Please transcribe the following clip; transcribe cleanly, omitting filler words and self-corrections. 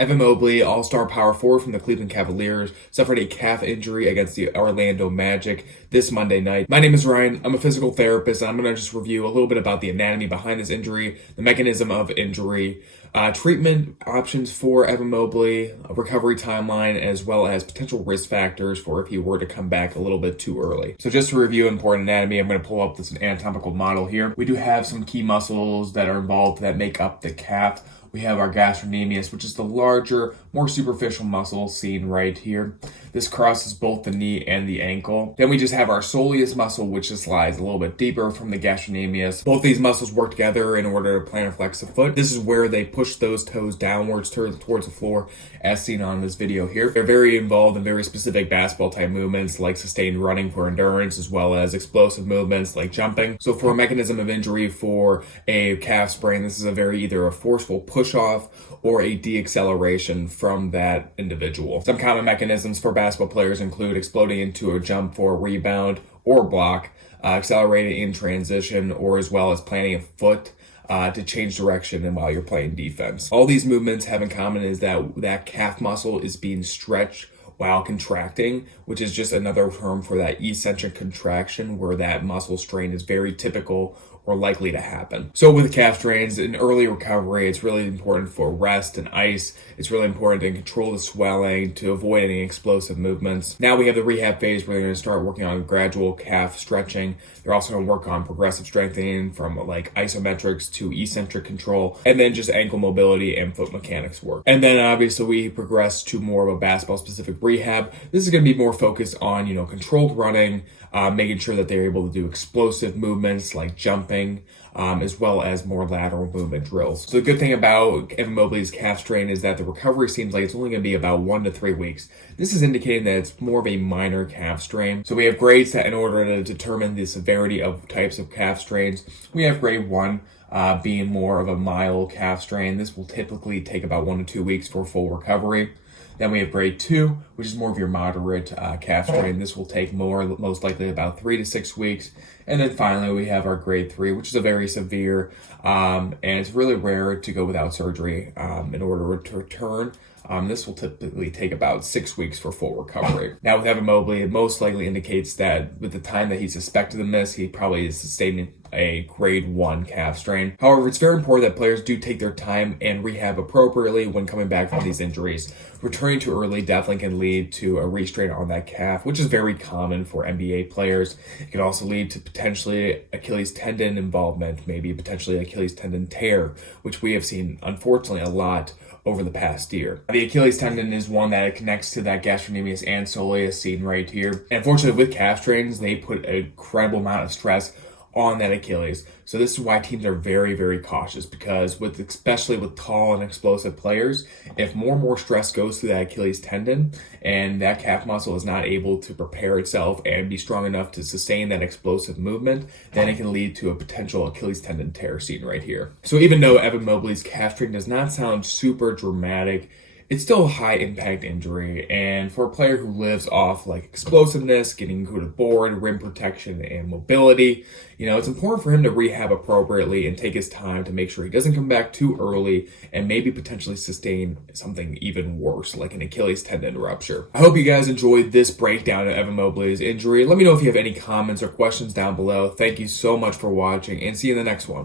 Evan Mobley, all-star power forward from the Cleveland Cavaliers, suffered a calf injury against the Orlando Magic this Monday night. My name is Ryan. I'm a physical therapist, and I'm going to just review a little bit about the anatomy behind this injury, the mechanism of injury, treatment options for Evan Mobley, a recovery timeline, as well as potential risk factors for if he were to come back a little bit too early. So just to review important anatomy, I'm going to pull up this anatomical model here. We do have some key muscles that are involved that make up the calf. We have our gastrocnemius, which is the larger, more superficial muscle seen right here. This crosses both the knee and the ankle. Then we just have our soleus muscle, which just lies a little bit deeper from the gastrocnemius. Both these muscles work together in order to plantar flex the foot. This is where they push those toes downwards towards the floor, as seen on this video here. They're very involved in very specific basketball type movements like sustained running for endurance, as well as explosive movements like jumping. So for a mechanism of injury for a calf sprain, this is either a forceful push off or a deacceleration from that individual. Some common mechanisms for basketball players include exploding into a jump for a rebound or block, accelerating in transition, or as well as planting a foot to change direction and while you're playing defense. All these movements have in common is that calf muscle is being stretched while contracting, which is just another term for that eccentric contraction where that muscle strain is very typical or likely to happen. So with calf strains, in early recovery, it's really important for rest and ice. It's really important to control the swelling to avoid any explosive movements. Now we have the rehab phase where they're going to start working on gradual calf stretching. They're also going to work on progressive strengthening from like isometrics to eccentric control, and then just ankle mobility and foot mechanics work. And then obviously we progress to more of a basketball specific rehab. This is going to be more focused on, controlled running, making sure that they're able to do explosive movements like jumping, as well as more lateral movement drills. So the good thing about Evan Mobley's calf strain is that the recovery seems like it's only going to be about 1 to 3 weeks. This is indicating that it's more of a minor calf strain. So we have grades that in order to determine the severity of types of calf strains, we have grade 1 being more of a mild calf strain. This will typically take about 1 to 2 weeks for full recovery. Then we have grade 2, which is more of your moderate calf strain. This will take most likely about 3 to 6 weeks. And then finally, we have our grade 3, which is a very severe, and it's really rare to go without surgery in order to return. This will typically take about 6 weeks for full recovery. Now with Evan Mobley, it most likely indicates that with the time that he's suspected in this, he probably is sustaining a grade 1 calf strain. However, it's very important that players do take their time and rehab appropriately when coming back from these injuries. Returning too early definitely can lead to a restrain on that calf, which is very common for NBA players. It can also lead to potentially Achilles tendon involvement, maybe potentially Achilles tendon tear, which we have seen unfortunately a lot over the past year. The Achilles tendon is one that connects to that gastrocnemius and soleus seen right here. And unfortunately with calf strains, they put an incredible amount of stress on that Achilles. So this is why teams are very, very cautious, because especially with tall and explosive players, if more and more stress goes through that Achilles tendon and that calf muscle is not able to prepare itself and be strong enough to sustain that explosive movement, then it can lead to a potential Achilles tendon tear seen right here. So even though Evan Mobley's calf strain does not sound super dramatic, it's still a high impact injury, and for a player who lives off like explosiveness, getting to the board, rim protection, and mobility, it's important for him to rehab appropriately and take his time to make sure he doesn't come back too early and maybe potentially sustain something even worse, like an Achilles tendon rupture. I hope you guys enjoyed this breakdown of Evan Mobley's injury. Let me know if you have any comments or questions down below. Thank you so much for watching, and see you in the next one.